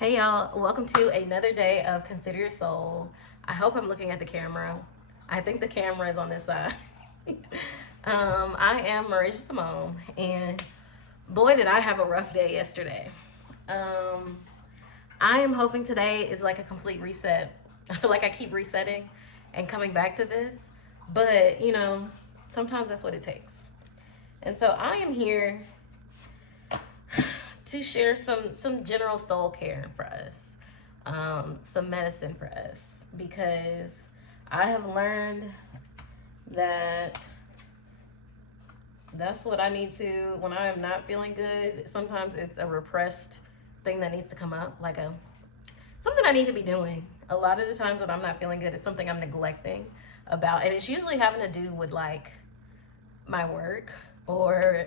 Hey y'all, welcome to another day of Consider Your Soul. I hope I'm looking at the camera. I think the camera is on this side. I am Marisha Simone, and boy, did I have a rough day yesterday. I am hoping today is like a complete reset. I feel like I keep resetting and coming back to this, but sometimes that's what it takes. And so I am here to share some general soul care for us, some medicine for us, because I have learned that that's what I need to when I am not feeling good. Sometimes it's a repressed thing that needs to come up, like something I need to be doing. A lot of the times when I'm not feeling good, it's something I'm neglecting about, and it's usually having to do with like my work or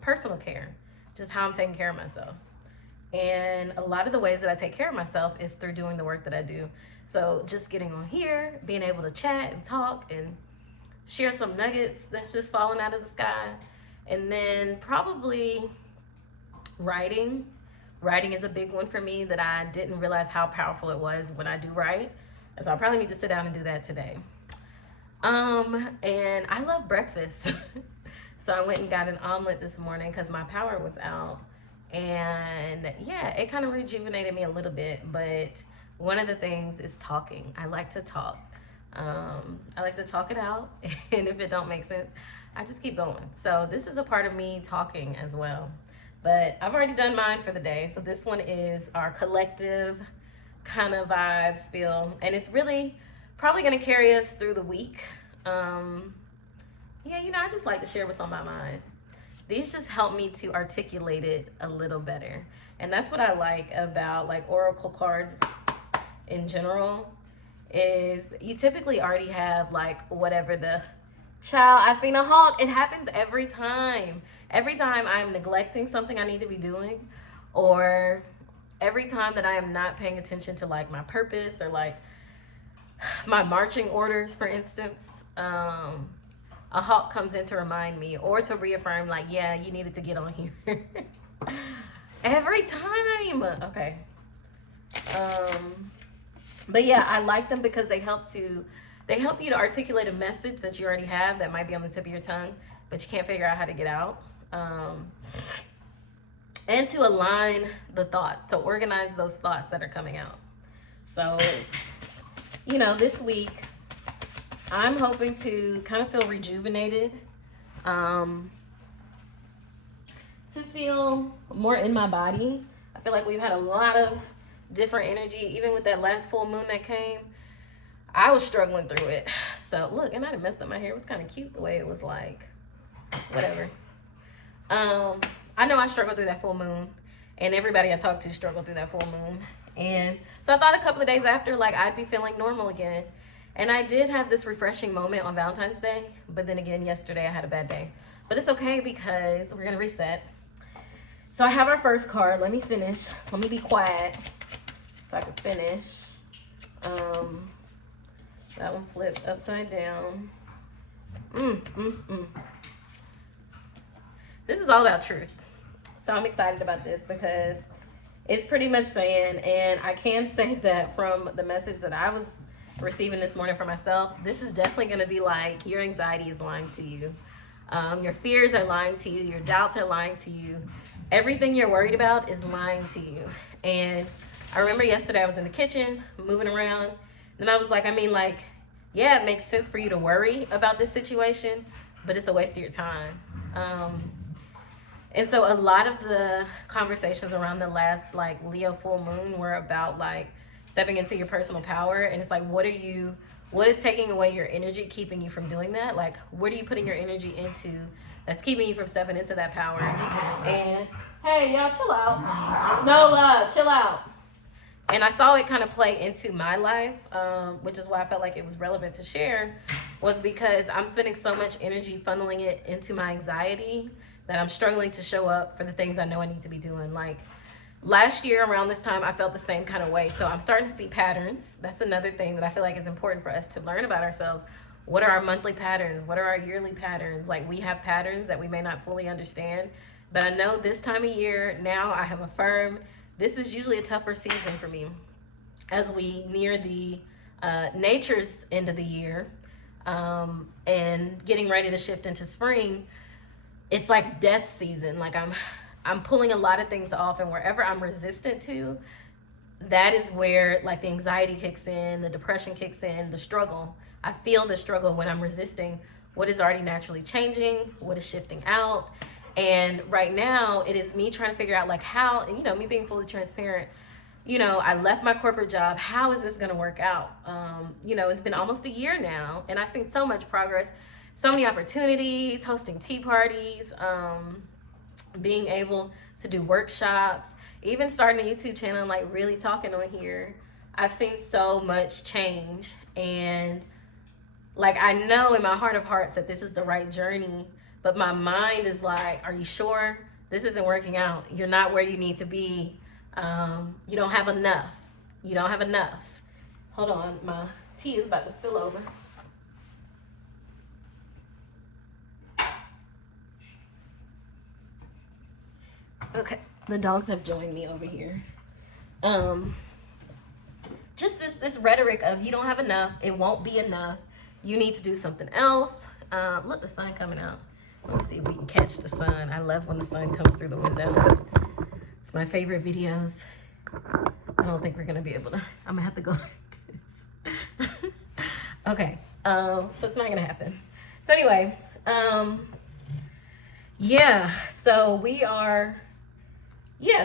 personal care, just how I'm taking care of myself. And a lot of the ways that I take care of myself is through doing the work that I do. So just getting on here, being able to chat and talk and share some nuggets that's just falling out of the sky. And then probably writing. Writing is a big one for me that I didn't realize how powerful it was when I do write. And so I probably need to sit down and do that today. And I love breakfast. So I went and got an omelet this morning because my power was out. And yeah, it kind of rejuvenated me a little bit. But one of the things is talking. I like to talk. I like to talk it out. And if it don't make sense, I just keep going. So this is a part of me talking as well. But I've already done mine for the day. So this one is our collective kind of vibe spiel. And it's really probably going to carry us through the week. I just like to share what's on my mind. These just help me to articulate it a little better. And that's what I like about like oracle cards in general, is you typically already have like whatever the child, I seen a hawk. It happens every time. Every time I'm neglecting something I need to be doing, or every time that I am not paying attention to like my purpose or like my marching orders, for instance, a hawk comes in to remind me or to reaffirm like, yeah, you needed to get on here. Every time. Okay. But yeah, I like them because they help you to articulate a message that you already have that might be on the tip of your tongue, but you can't figure out how to get out. And to align the thoughts, to organize those thoughts that are coming out. So, this week I'm hoping to kind of feel rejuvenated, to feel more in my body. I feel like we've had a lot of different energy, even with that last full moon that came. I was struggling through it. So look, and I done messed up my hair. It was kind of cute the way it was like, whatever. I know I struggled through that full moon, and everybody I talked to struggled through that full moon. And so I thought a couple of days after, like, I'd be feeling normal again. And I did have this refreshing moment on Valentine's Day, but then again, yesterday I had a bad day. But it's okay because we're gonna reset. So I have our first card. Let me finish. Let me be quiet so I can finish. That one flipped upside down. This is all about truth. So I'm excited about this because it's pretty much saying, and I can say that from the message that I was receiving this morning for myself, this is definitely going to be like your anxiety is lying to you. Your fears are lying to you. Your doubts are lying to you. Everything you're worried about is lying to you. And I remember yesterday I was in the kitchen moving around, and I was like, yeah, it makes sense for you to worry about this situation, but it's a waste of your time. And so a lot of the conversations around the last like Leo full moon were about like stepping into your personal power. And it's like, what is taking away your energy, keeping you from doing that? Like, what are you putting your energy into that's keeping you from stepping into that power? And hey, y'all, chill out. No love, chill out. And I saw it kind of play into my life, which is why I felt like it was relevant to share, was because I'm spending so much energy funneling it into my anxiety that I'm struggling to show up for the things I know I need to be doing. Like last year around this time, I felt the same kind of way. So I'm starting to see patterns. That's another thing that I feel like is important for us to learn about ourselves. What are our monthly patterns? What are our yearly patterns? Like, we have patterns that we may not fully understand, but I know this time of year now I have affirmed this is usually a tougher season for me as we near the nature's end of the year, and getting ready to shift into spring. It's like death season. Like I'm pulling a lot of things off, and wherever I'm resistant to, that is where like the anxiety kicks in, the depression kicks in, the struggle. I feel the struggle when I'm resisting what is already naturally changing, what is shifting out. And right now it is me trying to figure out like how, and me being fully transparent, I left my corporate job. How is this going to work out? It's been almost a year now, and I've seen so much progress, so many opportunities, hosting tea parties, being able to do workshops, even starting a YouTube channel and like really talking on here. I've seen so much change, and like I know in my heart of hearts that this is the right journey, but my mind is like, are you sure? This isn't working out. You're not where you need to be. You don't have enough. You don't have enough. Hold on, my tea is about to spill over. Okay, the dogs have joined me over here. Just this rhetoric of you don't have enough, it won't be enough, you need to do something else. Look, the sun coming out. Let me see if we can catch the sun. I love when the sun comes through the window. It's my favorite videos. I don't think we're gonna be able to. I'm gonna have to go like this. Okay, so it's not gonna happen. So anyway, yeah, so we are,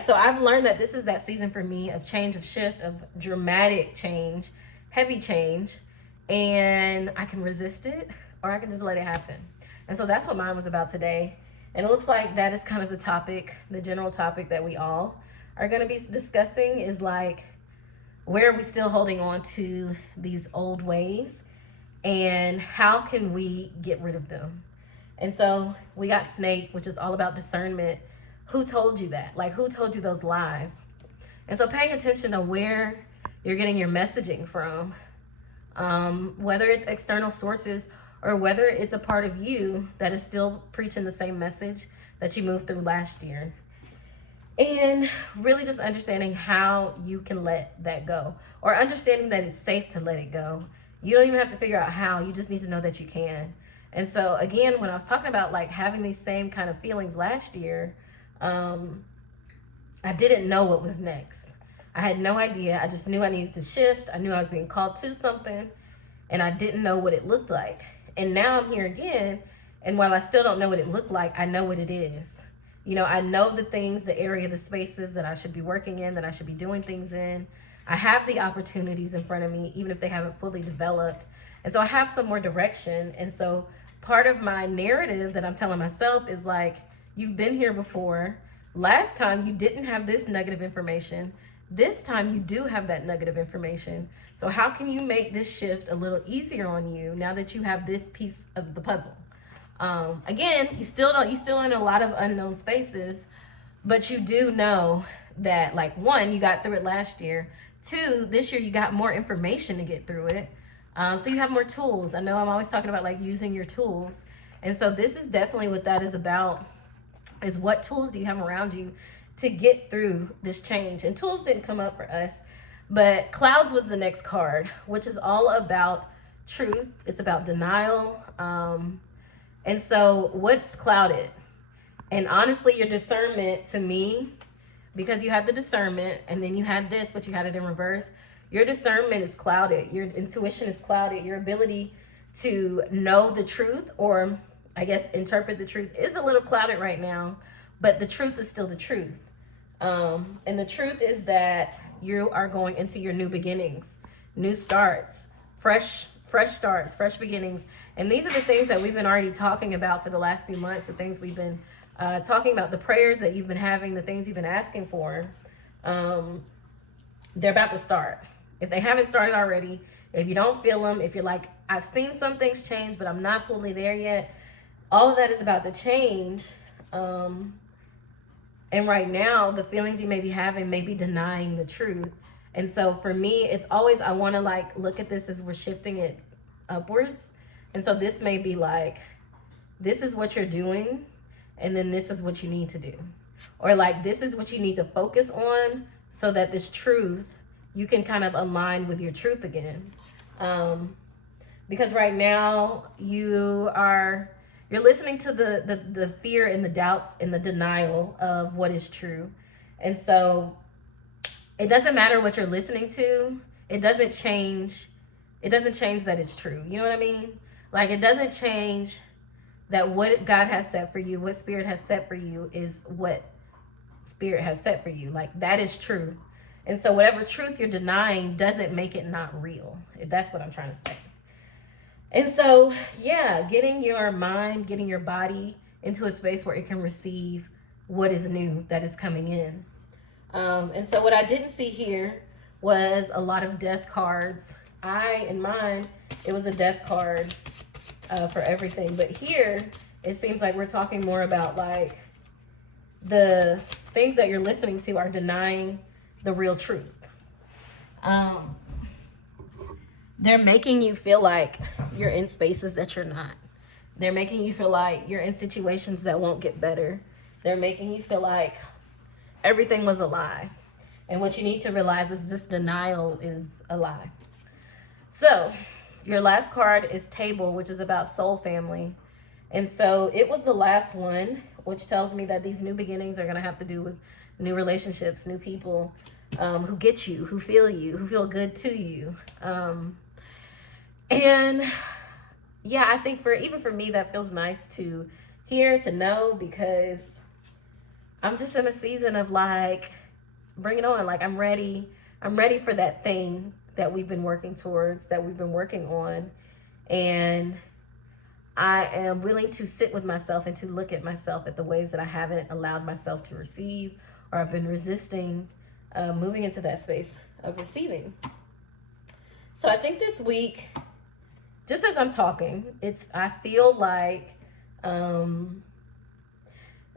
so I've learned that this is that season for me of change, of shift, of dramatic change, heavy change, and I can resist it or I can just let it happen. And so that's what mine was about today. And it looks like that is kind of the topic, the general topic that we all are going to be discussing is like, where are we still holding on to these old ways and how can we get rid of them? And so we got Snake, which is all about discernment. Who told you that? Like, who told you those lies? And so paying attention to where you're getting your messaging from, whether it's external sources or whether it's a part of you that is still preaching the same message that you moved through last year. And really just understanding how you can let that go, or understanding that it's safe to let it go. You don't even have to figure out how, you just need to know that you can. And so again, when I was talking about like having these same kind of feelings last year, I didn't know what was next. I had no idea. I just knew I needed to shift. I knew I was being called to something, and I didn't know what it looked like. And now I'm here again, and while I still don't know what it looked like, I know what it is. I know the things, the area, the spaces that I should be working in, that I should be doing things in. I have the opportunities in front of me, even if they haven't fully developed. And so I have some more direction. And so part of my narrative that I'm telling myself is like, you've been here before. Last time you didn't have this negative information. This time you do have that negative information. So how can you make this shift a little easier on you now that you have this piece of the puzzle? Again, you still in a lot of unknown spaces, but you do know that, like, one, you got through it last year. Two, this year you got more information to get through it. So you have more tools. I know I'm always talking about like using your tools. And so this is definitely what that is about, is what tools do you have around you to get through this change? And tools didn't come up for us, but clouds was the next card, which is all about truth. It's about denial. And so what's clouded? And honestly, your discernment, to me, because you had the discernment and then you had this, but you had it in reverse, your discernment is clouded. Your intuition is clouded. Your ability to know the truth, or I guess interpret the truth, is a little clouded right now, but the truth is still the truth. And the truth is that you are going into your new beginnings, new starts, fresh starts, fresh beginnings. And these are the things that we've been already talking about for the last few months, the things we've been talking about, the prayers that you've been having, the things you've been asking for. They're about to start. If they haven't started already, if you don't feel them, if you're like, I've seen some things change, but I'm not fully there yet, all of that is about to change. And right now, the feelings you may be having may be denying the truth. And so for me, it's always, I want to like look at this as we're shifting it upwards. And so this may be like, this is what you're doing, and then this is what you need to do. Or like, this is what you need to focus on so that this truth, you can kind of align with your truth again. Because right now you're listening to the fear and the doubts and the denial of what is true. And so it doesn't matter what you're listening to. It doesn't change that it's true. You know what I mean? Like, it doesn't change that what God has set for you, what Spirit has set for you, is what Spirit has set for you. Like, that is true. And so whatever truth you're denying doesn't make it not real. That's what I'm trying to say. And so, yeah, getting your mind, getting your body into a space where it can receive what is new that is coming in. And so what I didn't see here was a lot of death cards. In mine, it was a death card for everything. But here, it seems like we're talking more about, like, the things that you're listening to are denying the real truth. They're making you feel like you're in spaces that you're not. They're making you feel like you're in situations that won't get better. They're making you feel like everything was a lie. And what you need to realize is this denial is a lie. So your last card is Table, which is about soul family. And so it was the last one, which tells me that these new beginnings are going to have to do with new relationships, new people who get you, who feel good to you. And yeah, I think even for me, that feels nice to hear, to know, because I'm just in a season of, like, bring it on. Like, I'm ready for that thing that we've been working towards, that we've been working on. And I am willing to sit with myself and to look at myself at the ways that I haven't allowed myself to receive, or I've been resisting moving into that space of receiving. So I think this week, just as I'm talking, I feel like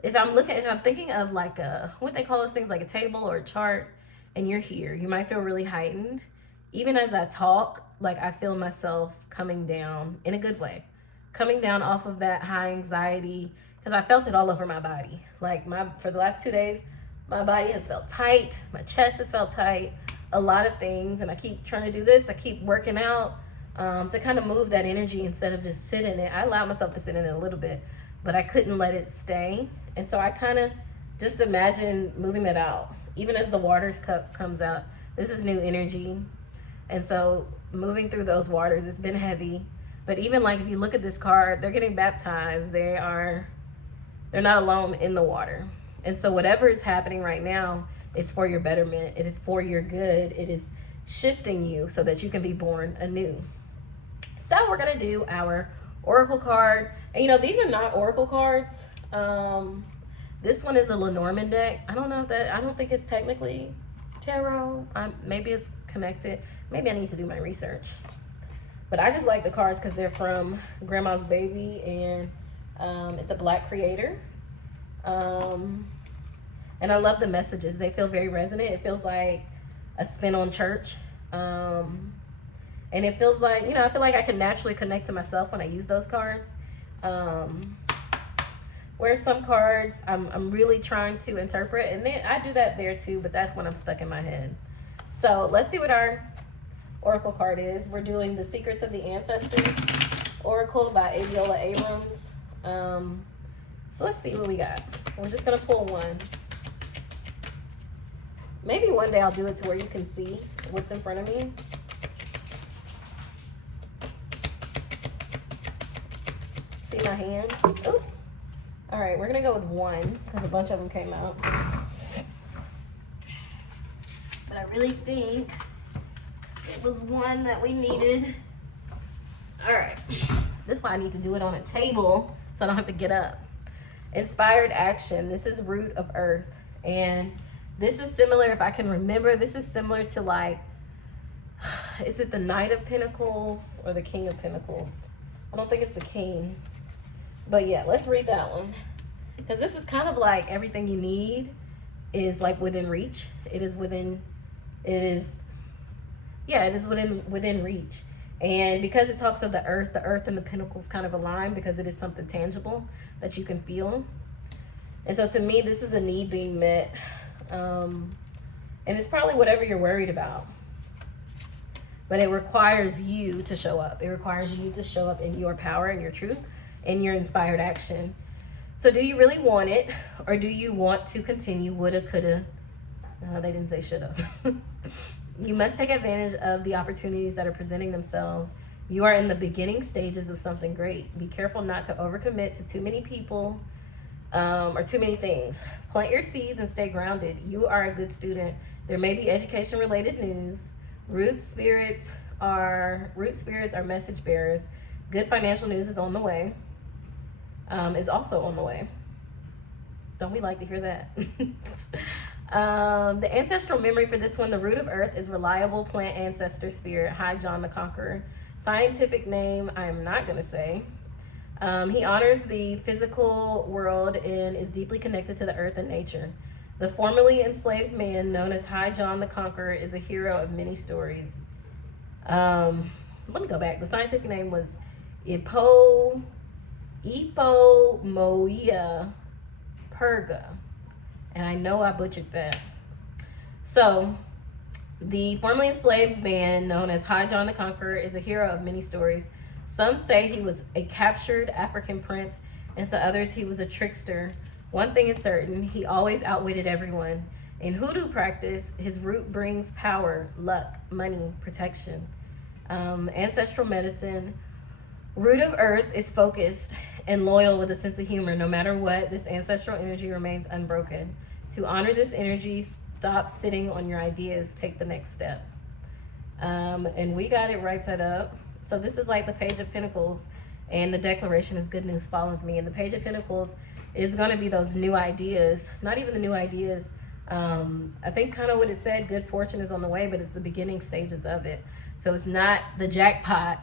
if I'm thinking of, like, what they call those things, like a table or a chart, and you're here, you might feel really heightened. Even as I talk, like, I feel myself coming down in a good way, coming down off of that high anxiety, because I felt it all over my body. Like, for the last 2 days, my body has felt tight, my chest has felt tight, a lot of things, and I keep trying to do this. I keep working out to kind of move that energy instead of just sit in it. I allowed myself to sit in it a little bit, but I couldn't let it stay. And so I kind of just imagine moving that out. Even as the waters cup comes out, this is new energy. And so moving through those waters, it's been heavy. But even, like, if you look at this card, they're getting baptized. They're not alone in the water. And so whatever is happening right now is for your betterment. It is for your good. It is shifting you so that you can be born anew. So we're going to do our oracle card. And, these are not oracle cards. This one is a Lenormand deck. I don't think it's technically tarot. Maybe it's connected. Maybe I need to do my research. But I just like the cards because they're from Grandma's Baby, and it's a Black creator. And I love the messages. They feel very resonant. It feels like a spin on church. And it feels like, I feel like I can naturally connect to myself when I use those cards. Whereas some cards I'm really trying to interpret, and then I do that there too, but that's when I'm stuck in my head. So let's see what our oracle card is. We're doing The Secrets of the Ancestors Oracle by Aviola Abrams. So let's see what we got. We're just gonna pull one. Maybe one day I'll do it to where you can see what's in front of me. See my hands? Ooh. All right, we're gonna go with one because a bunch of them came out. But I really think it was one that we needed. All right, this is why I need to do it on a table so I don't have to get up. Inspired action. This is Root of Earth, and this is similar, if I can remember, this is similar to, like, is it the Knight of Pentacles or the King of Pentacles? I don't think it's the King. But yeah, let's read that one. Because this is kind of like everything you need is, like, within reach. It is within reach. And because it talks of the earth and the pentacles kind of align because it is something tangible that you can feel. And so to me, this is a need being met. And it's probably whatever you're worried about. But it requires you to show up. It requires you to show up in your power and your truth and your inspired action. So do you really want it? Or do you want to continue woulda, coulda? No, they didn't say shoulda. You must take advantage of the opportunities that are presenting themselves. You are in the beginning stages of something great. Be careful not to overcommit to too many people or too many things. Plant your seeds and stay grounded. You are a good student. There may be education-related news. Root spirits are message bearers. Good financial news is on the way. Is also on the way. Don't we like to hear that? The ancestral memory for this one, the root of earth is reliable plant ancestor spirit, High John the Conqueror. Scientific name, I am not going to say. He honors the physical world and is deeply connected to the earth and nature. The formerly enslaved man known as High John the Conqueror is a hero of many stories. Let me go back. The scientific name was Moia Perga. And I know I butchered that. So, the formerly enslaved man known as High John the Conqueror is a hero of many stories. Some say he was a captured African prince, and to others he was a trickster. One thing is certain, he always outwitted everyone. In hoodoo practice, his root brings power, luck, money, protection. Ancestral medicine, root of earth is focused and loyal with a sense of humor. No matter what, this ancestral energy remains unbroken. To honor this energy, stop sitting on your ideas, take the next step. And we got it right set up. So this is like the Page of Pentacles, and the declaration is good news follows me. And the Page of Pentacles is going to be those new ideas, not even the new ideas. I think kind of what it said, good fortune is on the way, but it's the beginning stages of it. So it's not the jackpot,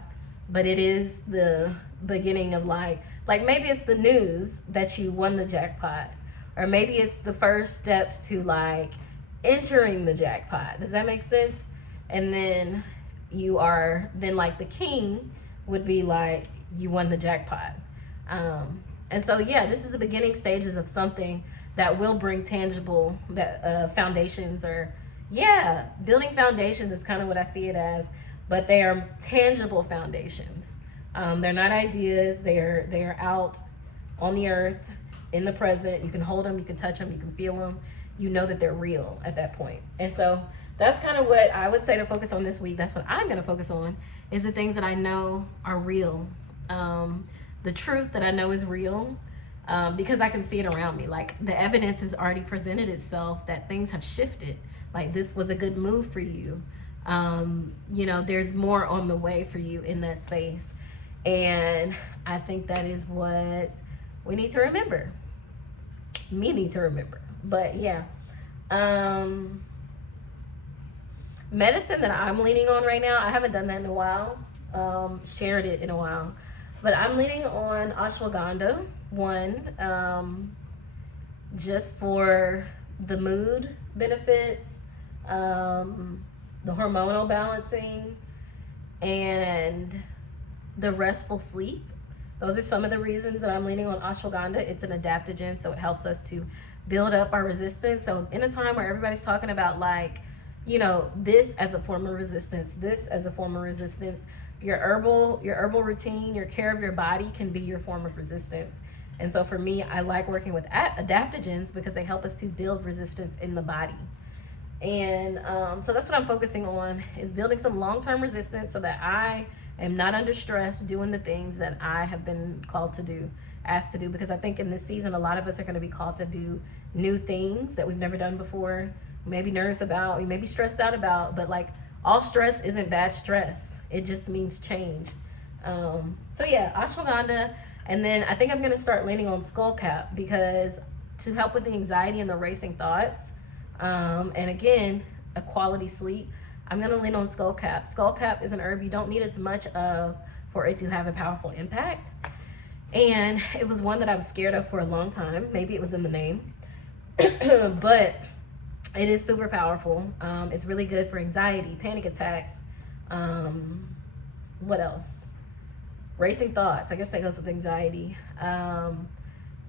but it is the beginning of like maybe it's the news that you won the jackpot, or maybe it's the first steps to like entering the jackpot. Does that make sense? And then you are then like the king would be like you won the jackpot. And so yeah, this is the beginning stages of something that will bring tangible foundations, or building foundations is kind of what I see it as, but they are tangible foundations. They're not ideas. They are out on the earth in the present. You can hold them, you can touch them, you can feel them. You know that they're real at that point. And so that's kind of what I would say to focus on this week. That's what I'm going to focus on, is the things that I know are real. The truth that I know is real, because I can see it around me. Like the evidence has already presented itself that things have shifted. Like this was a good move for you. There's more on the way for you in that space. And I think that is what we need to remember. Me need to remember. But yeah. Medicine that I'm leaning on right now, I haven't done that in a while. Shared it in a while. But I'm leaning on ashwagandha, just for the mood benefits, the hormonal balancing, and the restful sleep. Those are some of the reasons that I'm leaning on ashwagandha. It's an adaptogen, so it helps us to build up our resistance. So in a time where everybody's talking about this as a form of resistance, this as a form of resistance, your herbal routine, your care of your body can be your form of resistance. And so for me, I like working with adaptogens because they help us to build resistance in the body. And so that's what I'm focusing on, is building some long-term resistance so that I am not under stress doing the things that I have been called to do, asked to do. Because I think in this season, a lot of us are going to be called to do new things that we've never done before. We may be nervous about, we may be stressed out about, but like all stress isn't bad stress. It just means change. So yeah, ashwagandha. And then I think I'm going to start leaning on skullcap, because to help with the anxiety and the racing thoughts, and again, a quality sleep, I'm going to lean on skullcap. Skullcap is an herb you don't need as much of for it to have a powerful impact. And it was one that I was scared of for a long time. Maybe it was in the name. But it is super powerful. It's really good for anxiety, panic attacks. What else? Racing thoughts. I guess that goes with anxiety.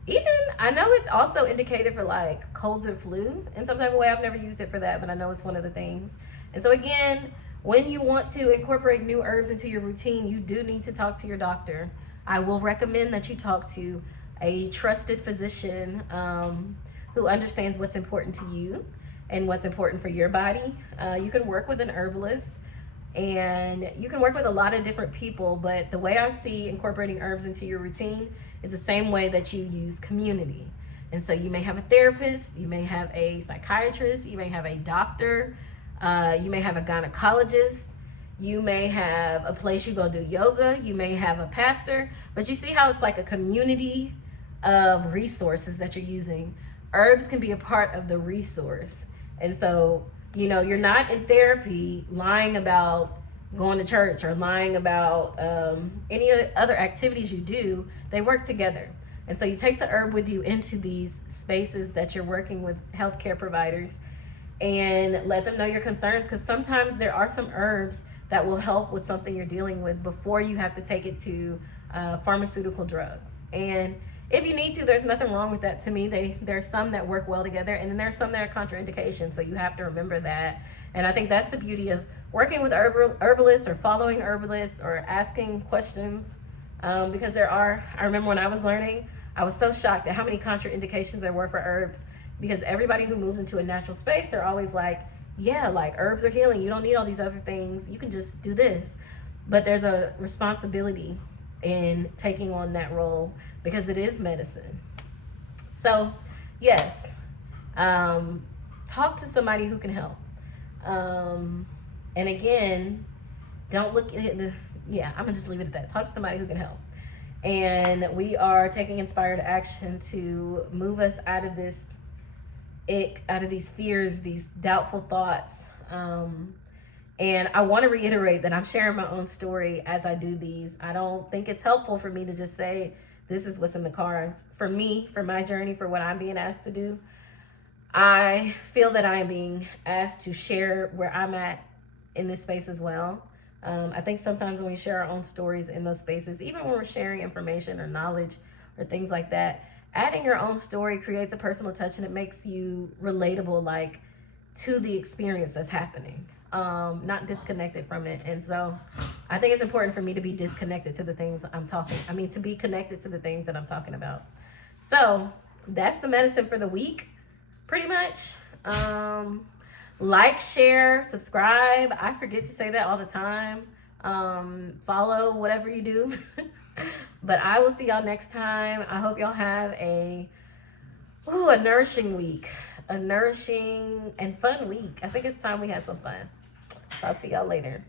Even, I know it's also indicated for like colds or flu in some type of way. I've never used it for that, but I know it's one of the things. And so again, when you want to incorporate new herbs into your routine, you do need to talk to your doctor. I will recommend that you talk to a trusted physician who understands what's important to you and what's important for your body. You can work with an herbalist, and you can work with a lot of different people, but the way I see incorporating herbs into your routine is the same way that you use community. And so you may have a therapist, you may have a psychiatrist, you may have a doctor, you may have a gynecologist, you may have a place you go do yoga, you may have a pastor, but you see how it's like a community of resources that you're using. Herbs can be a part of the resource. And so, you know, you're not in therapy lying about going to church or lying about any other activities you do. They work together. And so you take the herb with you into these spaces that you're working with healthcare providers and let them know your concerns, because sometimes there are some herbs that will help with something you're dealing with before you have to take it to pharmaceutical drugs. And if you need to, there's nothing wrong with that. To me, there are some that work well together, and then there are some that are contraindications, so you have to remember that. And I think that's the beauty of working with herbalists or following herbalists or asking questions, because I remember when I was learning, I was so shocked at how many contraindications there were for herbs, because everybody who moves into a natural space, they're always like, yeah, like herbs are healing. You don't need all these other things. You can just do this. But there's a responsibility in taking on that role, because it is medicine. So yes, talk to somebody who can help. And again, don't look at I'm gonna just leave it at that. Talk to somebody who can help. And we are taking inspired action to move us out of this ick, out of these fears, these doubtful thoughts. And I want to reiterate that I'm sharing my own story as I do these. I don't think it's helpful for me to just say, this is what's in the cards. For me, for my journey, for what I'm being asked to do, I feel that I am being asked to share where I'm at in this space as well. I think sometimes when we share our own stories in those spaces, even when we're sharing information or knowledge or things like that, adding your own story creates a personal touch, and it makes you relatable, like, to the experience that's happening, not disconnected from it. And so I think it's important for me to be disconnected to the things to be connected to the things that I'm talking about. So that's the medicine for the week, pretty much. Like, share, subscribe. I forget to say that all the time. Follow, whatever you do. But I will see y'all next time. I hope y'all have a nourishing week. A nourishing and fun week. I think it's time we had some fun. So I'll see y'all later.